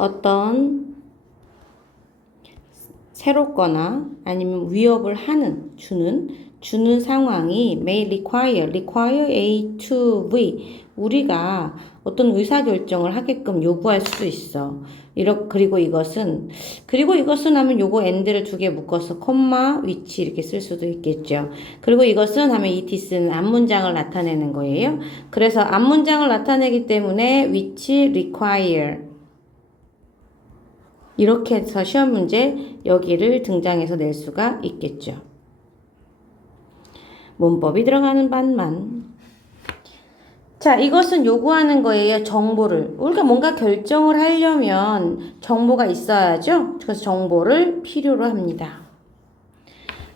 어떤 새롭거나 아니면 위협을 주는 상황이 may require A to V. 우리가 어떤 의사결정을 하게끔 요구할 수 있어. 그리고 이것은 하면 요거 and를 두 개 묶어서 콤마, which 이렇게 쓸 수도 있겠죠. 그리고 이것은 하면 it is는 앞문장을 나타내는 거예요. 그래서 앞문장을 나타내기 때문에 which require 이렇게 해서 시험 문제 여기를 등장해서 낼 수가 있겠죠. 문법이 들어가는 반만. 자, 이것은 요구하는 거예요. 정보를. 우리가 뭔가 결정을 하려면 정보가 있어야죠. 그래서 정보를 필요로 합니다.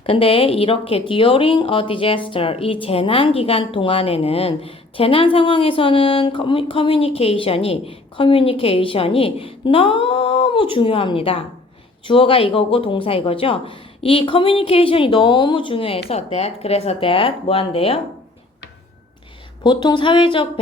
근데 이렇게 during a disaster, 이 재난 기간 동안에는 재난 상황에서는 커뮤니케이션이 너무 중요합니다. 주어가 이거고 동사 이거죠. 이 커뮤니케이션이 너무 중요해서 그래서 뭐 한대요? 보통 사회적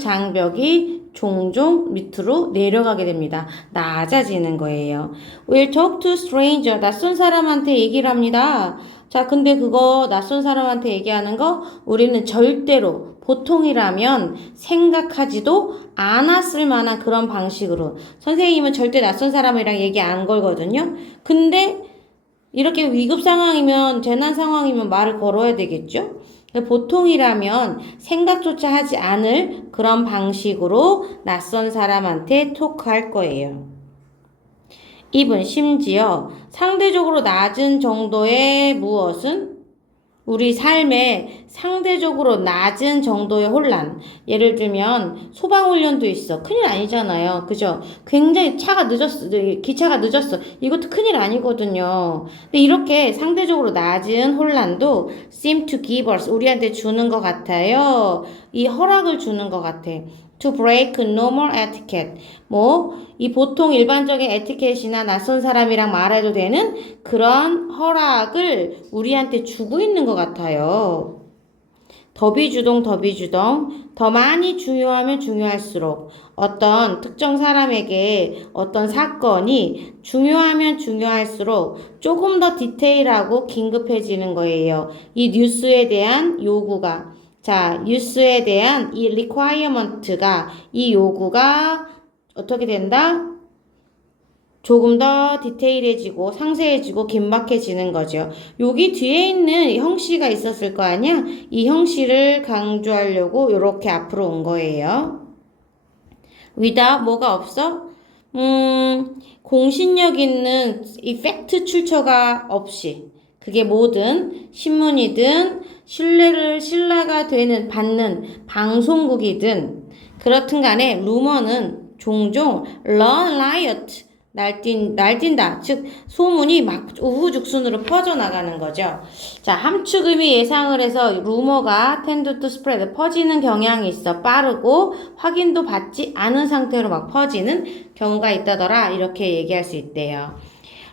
장벽이 종종 밑으로 내려가게 됩니다. 낮아지는 거예요. We'll talk to stranger. 낯선 사람한테 얘기를 합니다. 자, 근데 그거 낯선 사람한테 얘기하는 거 우리는 절대로 보통이라면 생각하지도 않았을 만한 그런 방식으로. 선생님은 절대 낯선 사람이랑 얘기 안 걸거든요. 근데 이렇게 위급 상황이면 재난 상황이면 말을 걸어야 되겠죠. 보통이라면 생각조차 하지 않을 그런 방식으로 낯선 사람한테 토크할 거예요. even 심지어 상대적으로 낮은 정도의 무엇은 우리 삶에 상대적으로 낮은 정도의 혼란. 예를 들면 소방훈련도 있어. 큰일 아니잖아요. 그죠? 굉장히 기차가 늦었어. 이것도 큰일 아니거든요. 근데 이렇게 상대적으로 낮은 혼란도 seem to give us, 우리한테 주는 것 같아요. 이 허락을 주는 것 같아. to break normal etiquette. 이 보통 일반적인 에티켓이나 낯선 사람이랑 말해도 되는 그런 허락을 우리한테 주고 있는 것 같아요. 더비주동. 더 많이 중요하면 중요할수록 어떤 특정 사람에게 어떤 사건이 중요하면 중요할수록 조금 더 디테일하고 긴급해지는 거예요. 이 뉴스에 대한 요구가. 자, 뉴스에 대한 이 requirement가, 이 요구가 어떻게 된다? 조금 더 디테일해지고 상세해지고 긴박해지는 거죠. 여기 뒤에 있는 형시가 있었을 거 아니야? 이 형시를 강조하려고 이렇게 앞으로 온 거예요. without 뭐가 없어? 공신력 있는 이 팩트 출처가 없이. 그게 뭐든 신문이든 신뢰가 받는 방송국이든 그렇든 간에 루머는 종종 run riot 날뛴다. 즉 소문이 막 우후죽순으로 퍼져나가는 거죠. 자, 함축음이 예상을 해서 루머가 tend to spread 퍼지는 경향이 있어. 빠르고 확인도 받지 않은 상태로 막 퍼지는 경우가 있다더라. 이렇게 얘기할 수 있대요.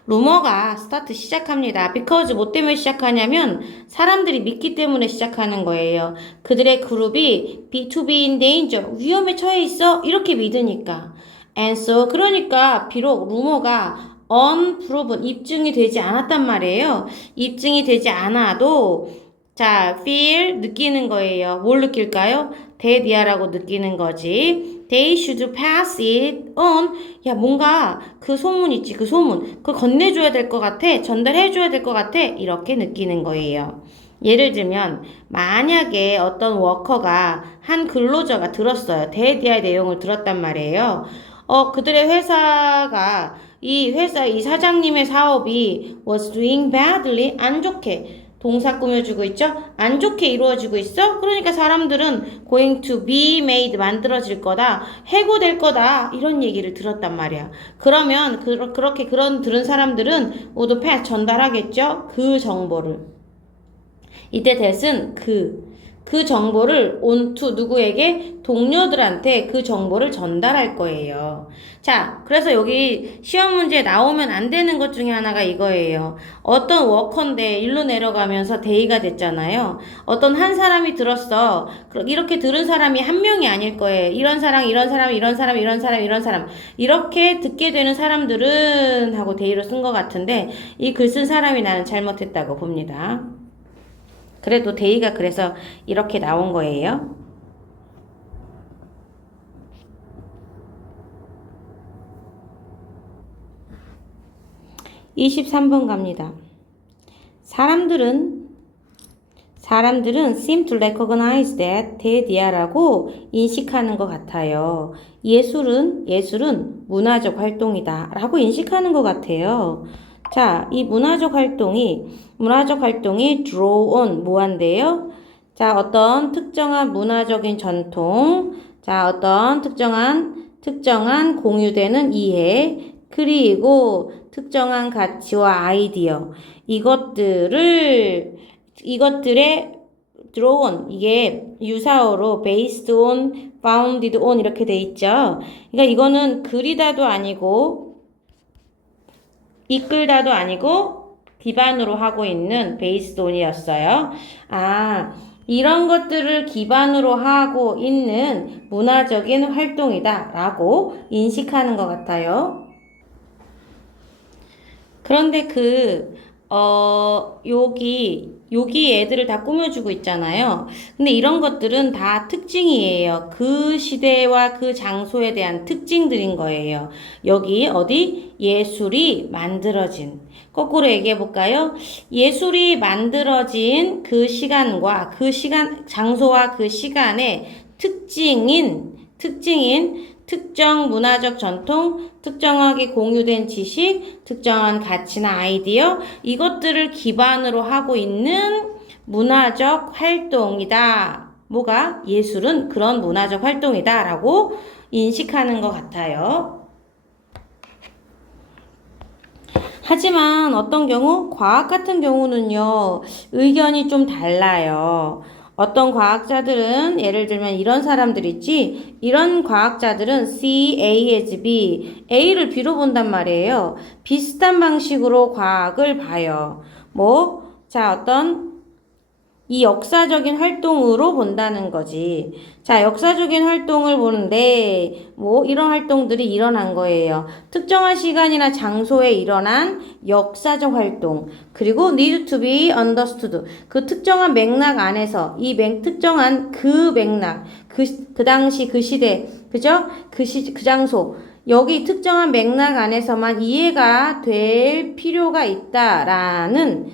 루머가 스타트 시작합니다. because 뭐 때문에 시작하냐면 사람들이 믿기 때문에 시작하는 거예요. 그들의 그룹이 to be in danger, 위험에 처해 있어 이렇게 믿으니까. and so 그러니까 비록 루머가 unproven, 입증이 되지 않았단 말이에요. 입증이 되지 않아도 자, feel, 느끼는 거예요. 뭘 느낄까요? dead이야라고 느끼는 거지. They should pass it on. 야, 뭔가 그 소문 있지, 그 소문. 그걸 건네줘야 될 것 같아. 전달해줘야 될 것 같아. 이렇게 느끼는 거예요. 예를 들면 만약에 어떤 워커가 한 근로자가 들었어요. dead이야의 내용을 들었단 말이에요. 그들의 회사가 이 사장님의 사업이 was doing badly, 안 좋게 동사 꾸며주고 있죠? 안 좋게 이루어지고 있어? 그러니까 사람들은 going to be made, 만들어질 거다, 해고될 거다, 이런 얘기를 들었단 말이야. 그러면 그렇게 들은 사람들은 모두 pass, 전달하겠죠? 그 정보를. 이때 that은 그 정보를 onto 누구에게? 동료들한테 그 정보를 전달할 거예요. 자, 그래서 여기 시험 문제에 나오면 안 되는 것 중에 하나가 이거예요. 어떤 워커인데 일로 내려가면서 대의가 됐잖아요. 어떤 한 사람이 들었어. 이렇게 들은 사람이 한 명이 아닐 거예요. 이런 사람, 이런 사람, 이런 사람, 이런 사람, 이런 사람. 이렇게 듣게 되는 사람들은 하고 대의로 쓴 것 같은데 이 글 쓴 사람이 나는 잘못했다고 봅니다. 그래도 대의가 그래서 이렇게 나온 거예요. 23번 갑니다. 사람들은 seem to recognize that 대디아라고 인식하는 것 같아요. 예술은 문화적 활동이다 라고 인식하는 것 같아요. 자, 이 문화적 활동이 draw on 뭐한대요? 자, 어떤 특정한 문화적인 전통, 자, 어떤 특정한 공유되는 이해, 그리고 특정한 가치와 아이디어, 이것들의 draw on, 이게 유사어로 based on, founded on 이렇게 돼 있죠. 그러니까 이거는 그리다도 아니고 이끌다도 아니고 기반으로 하고 있는 based on이었어요. 아, 이런 것들을 기반으로 하고 있는 문화적인 활동이다 라고 인식하는 것 같아요. 그런데 여기 애들을 다 꾸며주고 있잖아요. 근데 이런 것들은 다 특징이에요. 그 시대와 그 장소에 대한 특징들인 거예요. 여기 어디? 예술이 만들어진. 거꾸로 얘기해 볼까요? 예술이 만들어진 그 시간과 장소와 그 시간의 특징인 특정 문화적 전통, 특정하게 공유된 지식, 특정한 가치나 아이디어, 이것들을 기반으로 하고 있는 문화적 활동이다. 뭐가? 예술은 그런 문화적 활동이다 라고 인식하는 것 같아요. 하지만 어떤 경우? 과학 같은 경우는요, 의견이 좀 달라요. 어떤 과학자들은 예를 들면 이런 사람들 있지? 이런 과학자들은 C, A as B, A를 B로 본단 말이에요. 비슷한 방식으로 과학을 봐요. 이 역사적인 활동으로 본다는 거지. 자, 역사적인 활동을 보는데 이런 활동들이 일어난 거예요. 특정한 시간이나 장소에 일어난 역사적 활동. 그리고 need to be understood. 그 특정한 맥락 안에서 특정한 그 맥락, 그 당시 그 시대, 그죠? 그 장소. 여기 특정한 맥락 안에서만 이해가 될 필요가 있다라는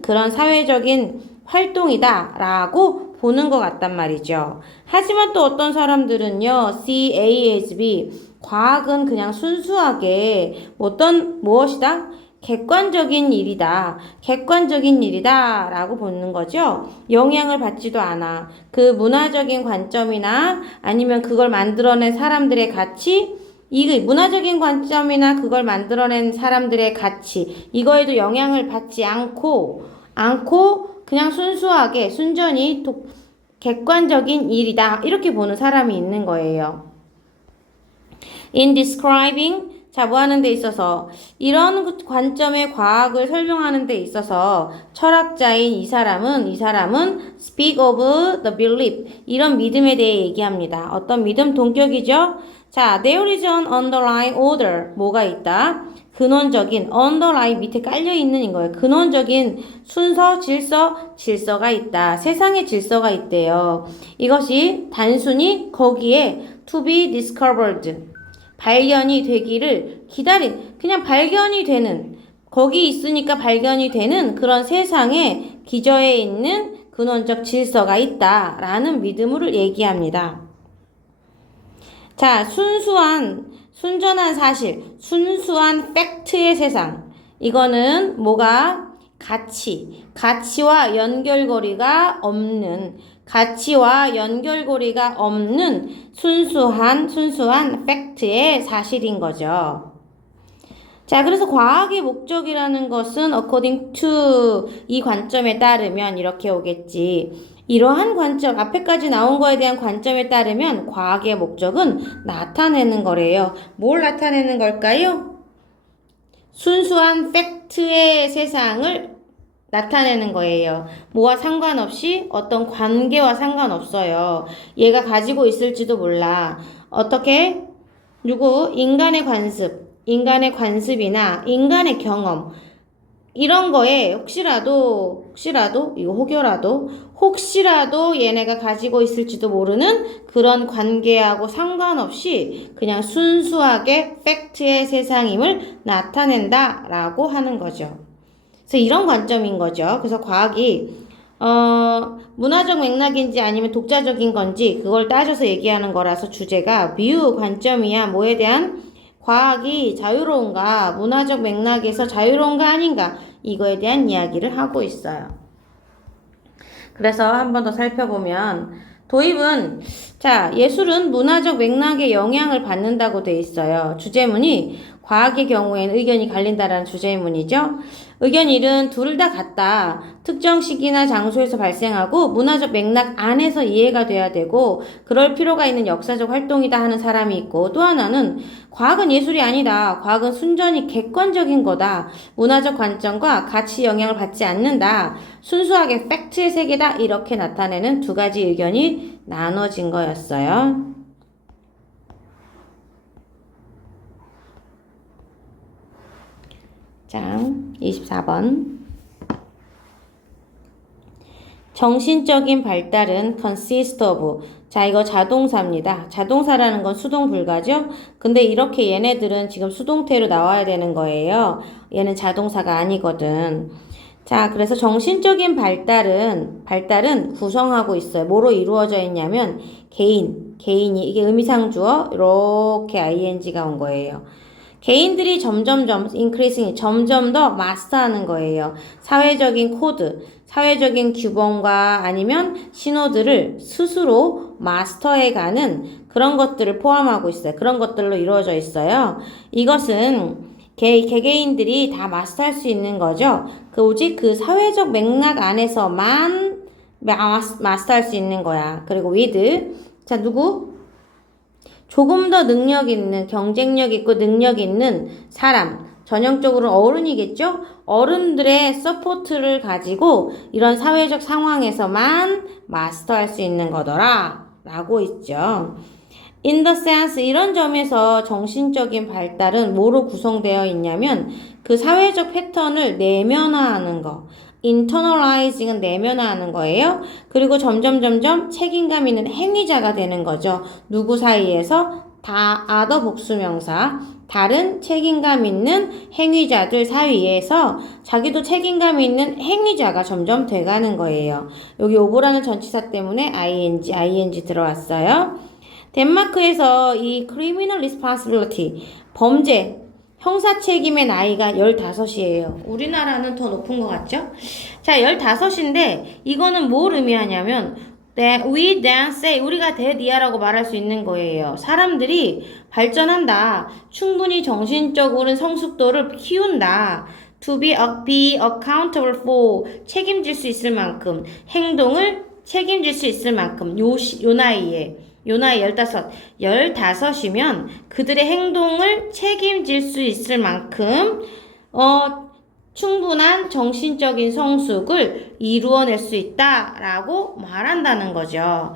그런 사회적인 활동이다 라고 보는 것 같단 말이죠. 하지만 또 어떤 사람들은요, C, A, S, B, 과학은 그냥 순수하게 무엇이다? 객관적인 일이다 라고 보는 거죠. 영향을 받지도 않아. 그 문화적인 관점이나 아니면 그걸 만들어낸 사람들의 가치, 문화적인 관점이나 그걸 만들어낸 사람들의 가치, 이거에도 영향을 받지 않고 그냥 순수하게 순전히 객관적인 일이다 이렇게 보는 사람이 있는 거예요. In describing, 자, 뭐 하는 데 있어서 이런 관점의 과학을 설명하는 데 있어서 철학자인 이 사람은 speak of the belief, 이런 믿음에 대해 얘기합니다. 어떤 믿음? 동격이죠. 자, there is an underlying order, 뭐가 있다? 근원적인 underline 밑에 깔려있는 거예요. 근원적인 순서, 질서가 있다. 세상에 질서가 있대요. 이것이 단순히 거기에 to be discovered, 발견이 되기를 그냥 발견이 되는, 거기 있으니까 발견이 되는 그런 세상에 기저에 있는 근원적 질서가 있다라는 믿음을 얘기합니다. 자, 순전한 사실, 순수한 팩트의 세상. 이거는 뭐가? 가치와 연결고리가 없는 순수한 팩트의 사실인 거죠. 자, 그래서 과학의 목적이라는 것은 according to 이 관점에 따르면 이렇게 오겠지. 이러한 관점, 앞에까지 나온 거에 대한 관점에 따르면 과학의 목적은 나타내는 거래요. 뭘 나타내는 걸까요? 순수한 팩트의 세상을 나타내는 거예요. 뭐와 상관없이 어떤 관계와 상관없어요. 얘가 가지고 있을지도 몰라. 어떻게? 인간의 관습이나 인간의 경험, 이런 거에 혹시라도 얘네가 가지고 있을지도 모르는 그런 관계하고 상관없이 그냥 순수하게 팩트의 세상임을 나타낸다라고 하는 거죠. 그래서 이런 관점인 거죠. 그래서 과학이 문화적 맥락인지 아니면 독자적인 건지 그걸 따져서 얘기하는 거라서 주제가 뷰, 관점이야. 뭐에 대한 과학이 자유로운가, 문화적 맥락에서 자유로운가 아닌가, 이거에 대한 이야기를 하고 있어요. 그래서 한 번 더 살펴보면 도입은 예술은 문화적 맥락의 영향을 받는다고 돼 있어요. 주제문이 과학의 경우에는 의견이 갈린다라는 주제문이죠. 의견 1은 둘 다 같다. 특정 시기나 장소에서 발생하고 문화적 맥락 안에서 이해가 돼야 되고 그럴 필요가 있는 역사적 활동이다 하는 사람이 있고, 또 하나는 과학은 예술이 아니다. 과학은 순전히 객관적인 거다. 문화적 관점과 가치 영향을 받지 않는다. 순수하게 팩트의 세계다. 이렇게 나타내는 두 가지 의견이 나눠진 거였어요. 자, 24번. 정신적인 발달은 consist of. 자, 이거 자동사입니다. 자동사라는 건 수동 불가죠? 근데 이렇게 얘네들은 지금 수동태로 나와야 되는 거예요. 얘는 자동사가 아니거든. 자, 그래서 정신적인 발달은 구성하고 있어요. 뭐로 이루어져 있냐면 개인이, 이게 의미상주어 이렇게 ing가 온 거예요. 개인들이 점점 더 마스터하는 거예요. 사회적인 코드, 사회적인 규범과 아니면 신호들을 스스로 마스터해가는 그런 것들을 포함하고 있어요. 그런 것들로 이루어져 있어요. 이것은 개개인들이 다 마스터할 수 있는 거죠. 오직 그 사회적 맥락 안에서만 마스터할 수 있는 거야. 그리고 with, 조금 더 경쟁력 있고 능력 있는 사람, 전형적으로 어른이겠죠? 어른들의 서포트를 가지고 이런 사회적 상황에서만 마스터할 수 있는 거더라 라고 있죠. In the sense, 이런 점에서 정신적인 발달은 뭐로 구성되어 있냐면 그 사회적 패턴을 내면화하는 거. internalizing은 내면화하는 거예요. 그리고 점점 책임감 있는 행위자가 되는 거죠. 누구 사이에서? other 복수명사. 다른 책임감 있는 행위자들 사이에서 자기도 책임감 있는 행위자가 점점 돼가는 거예요. 여기 오버라는 전치사 때문에 ing 들어왔어요. 덴마크에서 이 criminal responsibility, 범죄, 형사 책임의 나이가 15이에요. 우리나라는 더 높은 것 같죠? 자, 15인데 이거는 뭘 의미하냐면 we then say, 우리가 대디아라고 말할 수 있는 거예요. 사람들이 발전한다. 충분히 정신적으로는 성숙도를 키운다. to be accountable for, 책임질 수 있을 만큼, 행동을 책임질 수 있을 만큼, 요 나이 15이면 그들의 행동을 책임질 수 있을 만큼 충분한 정신적인 성숙을 이루어낼 수 있다라고 말한다는 거죠.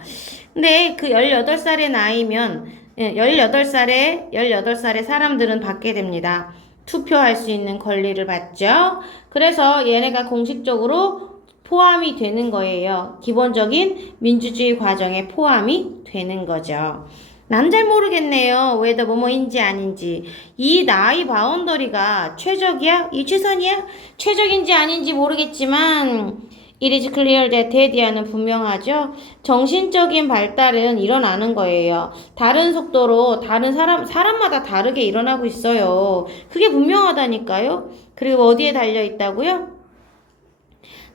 근데 그 18살의 나이면 18살의 사람들은 받게 됩니다. 투표할 수 있는 권리를 받죠. 그래서 얘네가 공식적으로 포함이 되는 거예요. 기본적인 민주주의 과정에 포함이 되는 거죠. 난 잘 모르겠네요. 왜 더 뭐뭐인지 아닌지. 이 나이 바운더리가 최적이야? 이 최선이야? 최적인지 아닌지 모르겠지만 it is clear that 대디아는 분명하죠. 정신적인 발달은 일어나는 거예요. 다른 속도로 사람마다 다르게 일어나고 있어요. 그게 분명하다니까요. 그리고 어디에 달려 있다고요?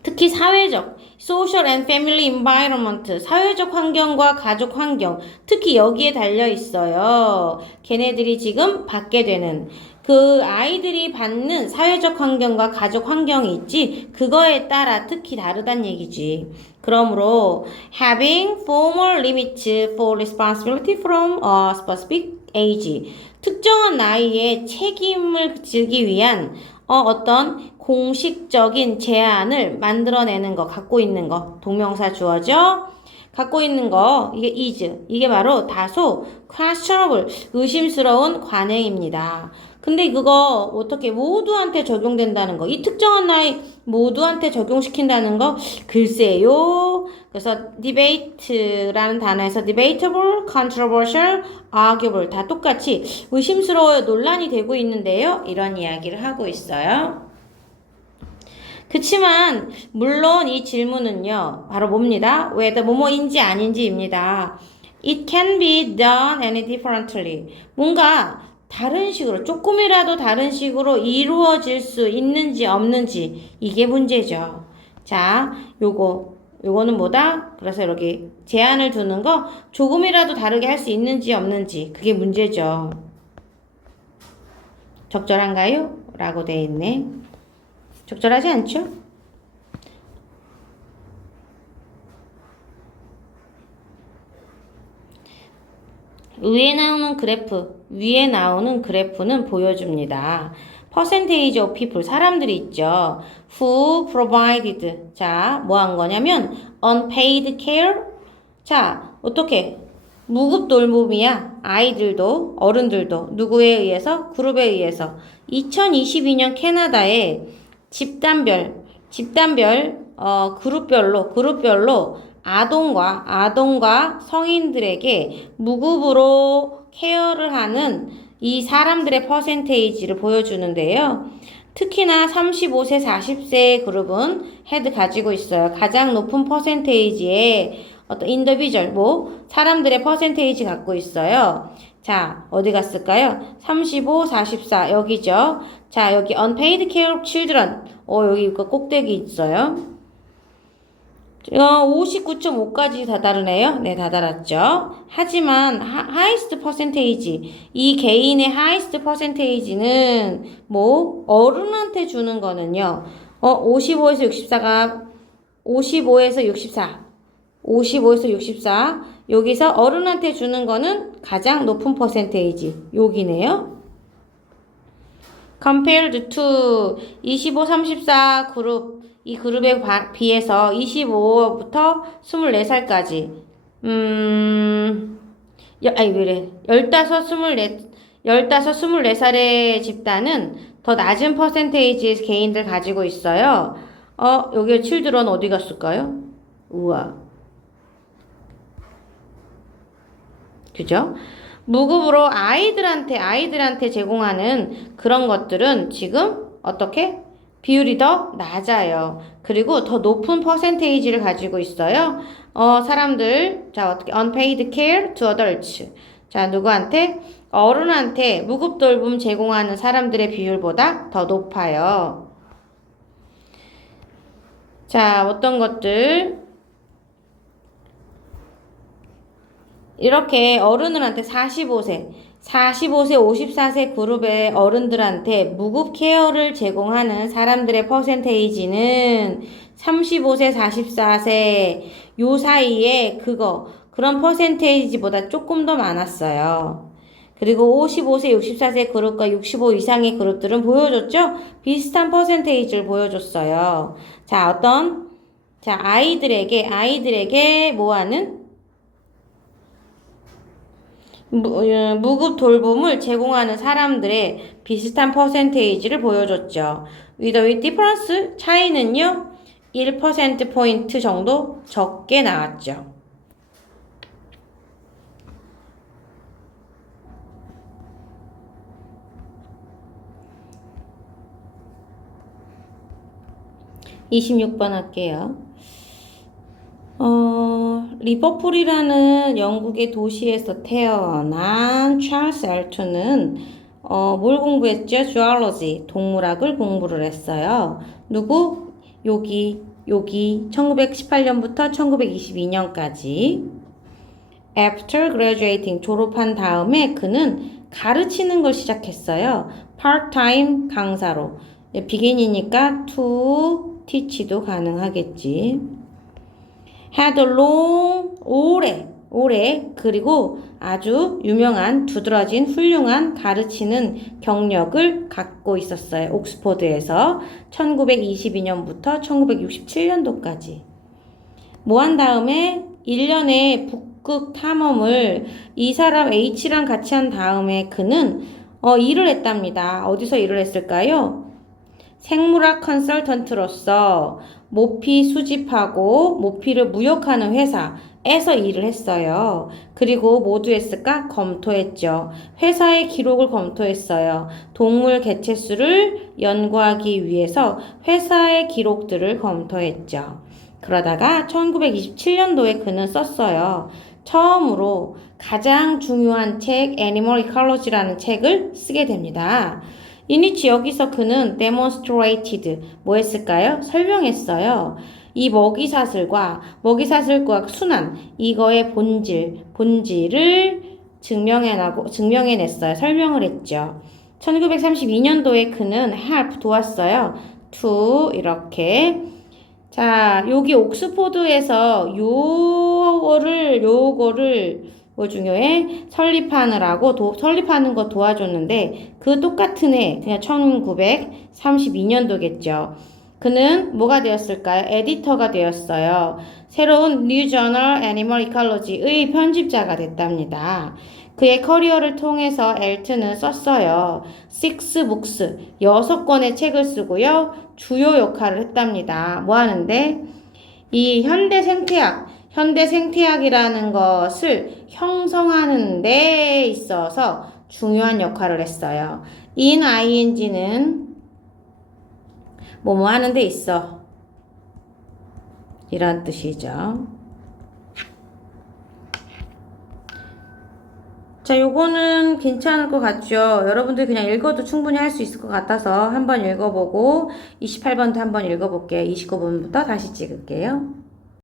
특히 사회적, social and family environment, 사회적 환경과 가족 환경, 특히 여기에 달려 있어요. 걔네들이 지금 받게 되는 그 아이들이 받는 사회적 환경과 가족 환경이 있지, 그거에 따라 특히 다르단 얘기지. 그러므로 having formal limits for responsibility from a specific age, 특정한 나이에 책임을 지기 위한 어떤 공식적인 제한을 만들어내는 거, 갖고 있는 거, 동명사 주어죠? 갖고 있는 거, 이게 is, 이게 바로 다소 questionable, 의심스러운 관행입니다. 근데 그거 어떻게 모두한테 적용된다는 거, 이 특정한 나이 모두한테 적용시킨다는 거, 글쎄요. 그래서 debate라는 단어에서 debatable, controversial, arguable 다 똑같이 의심스러워요, 논란이 되고 있는데요. 이런 이야기를 하고 있어요. 그치만 물론 이 질문은요, 바로 뭡니다. whether 뭐뭐인지 아닌지입니다. It can be done any differently. 뭔가 다른 식으로, 조금이라도 다른 식으로 이루어질 수 있는지 없는지, 이게 문제죠. 자, 요거는 뭐다? 그래서 이렇게 제한을 두는 거, 조금이라도 다르게 할 수 있는지 없는지, 그게 문제죠. 적절한가요? 라고 돼 있네. 적절하지 않죠? 위에 나오는 그래프는 보여줍니다. percentage of people, 사람들이 있죠. who provided, 자, 뭐 한 거냐면 unpaid care, 자, 어떻게? 무급 돌봄이야. 아이들도 어른들도 누구에 의해서? 그룹에 의해서. 2022년 캐나다에 집단별 그룹별로 아동과 성인들에게 무급으로 케어를 하는 이 사람들의 퍼센테이지를 보여주는데요. 특히나 35세, 40세 그룹은 가지고 있어요. 가장 높은 퍼센테이지의 어떤 인디비주얼, 사람들의 퍼센테이지 갖고 있어요. 자, 어디 갔을까요? 35, 44, 여기죠. 자, 여기 unpaid care of children. 여기 그 꼭대기 있어요. 59.5까지 다다르네요. 네, 다다랐죠. 하지만 highest percentage, 이 개인의 highest percentage는 어른한테 주는 거는요. 55에서 64가 55에서 64. 여기서 어른한테 주는 거는 가장 높은 퍼센테이지. 여기네요. compared to 25, 34 그룹, 이 그룹에 비해서 25부터 24살까지 24살의 집단은 더 낮은 퍼센테이지의 개인들 가지고 있어요. 여기 칠드런 어디 갔을까요? 우와. 그죠? 무급으로 아이들한테 제공하는 그런 것들은 지금 어떻게? 비율이 더 낮아요. 그리고 더 높은 퍼센테이지를 가지고 있어요. 사람들, 자, 어떻게? unpaid care to adults. 자, 누구한테? 어른한테 무급 돌봄 제공하는 사람들의 비율보다 더 높아요. 자, 어떤 것들? 이렇게 어른들한테 45세, 54세 그룹의 어른들한테 무급 케어를 제공하는 사람들의 퍼센테이지는 35세, 44세 요 사이에 그런 퍼센테이지보다 조금 더 많았어요. 그리고 55세, 64세 그룹과 65 이상의 그룹들은 보여줬죠? 비슷한 퍼센테이지를 보여줬어요. 자, 아이들에게 뭐하는? 무급 돌봄을 제공하는 사람들의 비슷한 퍼센테이지를 보여줬죠. with difference, 차이는요, 1%포인트 정도 적게 나왔죠. (26번) 할게요. 리버풀이라는 영국의 도시에서 태어난 찰스 알투는 뭘 공부했죠? 주얼로지, 동물학을 공부를 했어요. 누구? 여기 1918년부터 1922년까지 After graduating, 졸업한 다음에 그는 가르치는 걸 시작했어요. part-time 강사로. 비긴이니까 to teach도 가능하겠지. had a long, 오래, 그리고 아주 유명한, 두드러진, 훌륭한 가르치는 경력을 갖고 있었어요. 옥스포드에서 1922년부터 1967년도까지. 뭐 한 다음에 1년의 북극 탐험을 이 사람 H랑 같이 한 다음에 그는 일을 했답니다. 어디서 일을 했을까요? 생물학 컨설턴트로서 모피 수집하고 모피를 무역하는 회사에서 일을 했어요. 그리고 모두 했을까? 검토했죠. 회사의 기록을 검토했어요. 동물 개체수를 연구하기 위해서 회사의 기록들을 검토했죠. 그러다가 1927년도에 그는 썼어요. 처음으로 가장 중요한 책 Animal Ecology라는 책을 쓰게 됩니다. 이니치 여기서 그는 demonstrated 뭐 했을까요? 설명했어요. 이 먹이사슬과 순환 이거의 본질을 증명해냈어요. 설명을 했죠. 1932년도에 그는 help 도왔어요. to 이렇게 자, 여기 옥스포드에서 요거를 뭐 중요해? 설립하는 거 도와줬는데 그 똑같은 해, 그냥 1932년도겠죠. 그는 뭐가 되었을까요? 에디터가 되었어요. 새로운 New Journal Animal Ecology의 편집자가 됐답니다. 그의 커리어를 통해서 엘튼은 썼어요. 6books, 6권의 책을 쓰고요. 주요 역할을 했답니다. 뭐 하는데? 이 현대 생태학이라는 것을 형성하는 데 있어서 중요한 역할을 했어요. in ing는 뭐뭐 하는 데 있어. 이런 뜻이죠. 자, 요거는 괜찮을 것 같죠? 여러분들 그냥 읽어도 충분히 할 수 있을 것 같아서 한번 읽어보고 28번도 한번 읽어볼게요. 29번부터 다시 찍을게요.